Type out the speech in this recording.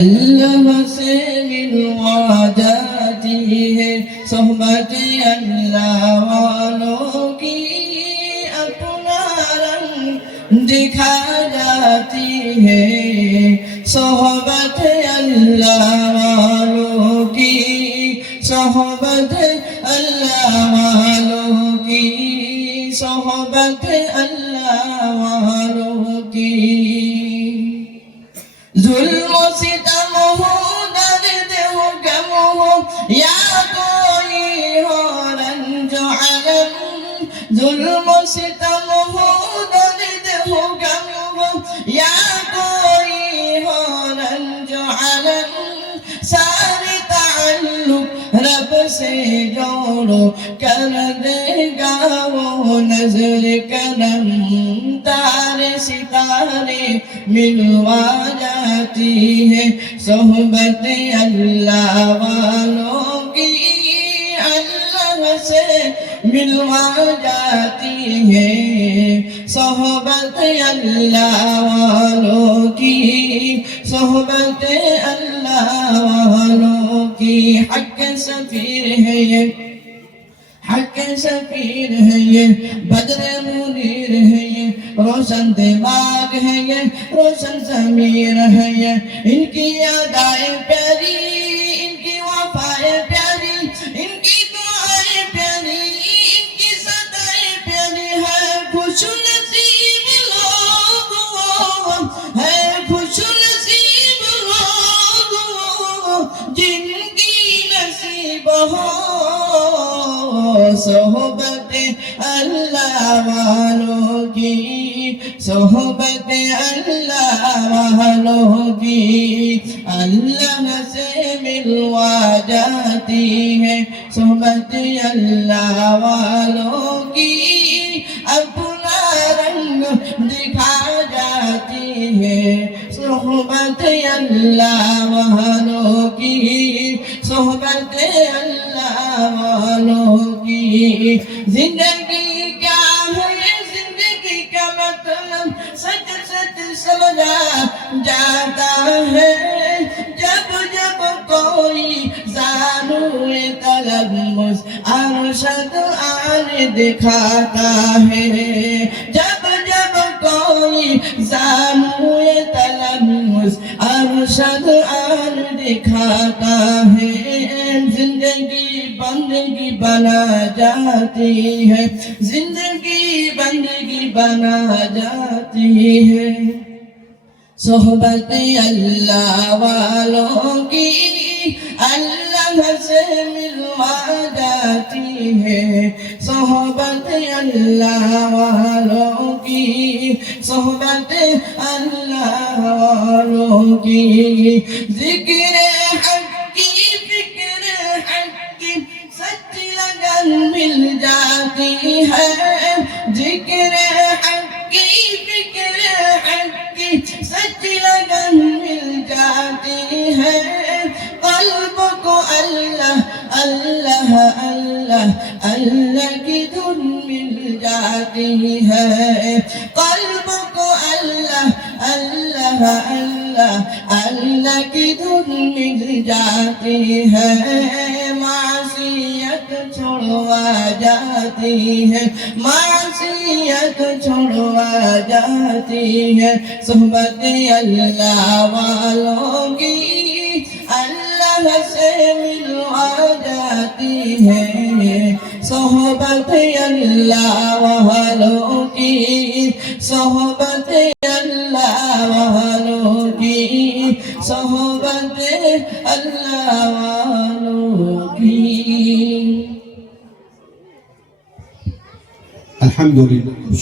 اللہ سے ملوا جاتی ہے صحبت اللہ والوں کی، اپنا رنگ دکھا جاتی ہے صحبت اللہ والوں کی، صحبت اللہ والوں کی، صحبت اللہ والوں کی۔ ظلم و ستم ہو، درد ہو، غم ہو، یا کوئی ہو رنج و الم، ظلم و ستم ہو، درد ہو، غم ہو، یا کوئی ہو رنج و الم، سارے تعلق رب سے جوڑو، کر دے گا وہ نظر کرم، تارے ستارے ملوا جاتی ہے صحبت اللہ والوں کی، اللہ سے ملوا جاتی ہے صحبت اللہ والوں کی، صحبت اللہ والوں کی۔ حق سفیر ہے یہ، حق سفیر ہے یہ، بدر منیر ہے یہ، روشن دماغ ہے یہ، روشن ضمیر ہے یہ، ان کی ادائیں پیاری، ان کی وفائیں پیاری، ان کی دعائیں پیاری، ان کی صدائیں پیاری ہے۔ خوش نصیب لوگ وہ ہے، خوش نصیب لوگ وہ جن کی نصیب ہو صحبت اللہ والوں کی، صحبت اللہ والوں کی۔ اللہ سے ملوا جاتی ہے صحبت اللہ والوں کی، اپنا رنگ دکھا جاتی ہے صحبت اللہ والوں کی، صحبت اللہ والوں کی۔ زندگی کیا ہے، زندگی کا مطلب سچ سچ سمجھا جاتا ہے، جب جب کوئی زانوئے تلمس ارشد آن دکھاتا ہے، جب جب کوئی زانوئے تلمس ارشد آن دکھاتا ہے، زندگی بندگی بنا جاتی ہے، زندگی بندگی بنا جاتی ہے صحبت اللہ والوں کی، اللہ سے ملوا جاتی ہے صحبت اللہ والوں کی، صحبت اللہ والوں کی۔ ذکر حق کی، فکر حق کی، سچ لگن مل جاتی ہے، ذکر حق کی، فکر حق کی، سچ لگن مل جاتی ہے، قلب کو اللہ اللہ اللہ اللہ کی دھن مل جاتی ہے، قلب کو اللہ اللہ اللہ اللہ کی دھن مل جاتی ہے، معصیت چھڑوا جاتی ہے، معصیت چھڑوا جاتی ہے صحبت اللہ والوں کی، اللہ سے ملوا جاتی ہے صحبت اللہ والوں کی، صحبت اللہ والوں کی، صحبت اللہ والوں کی۔ الحمدللہ۔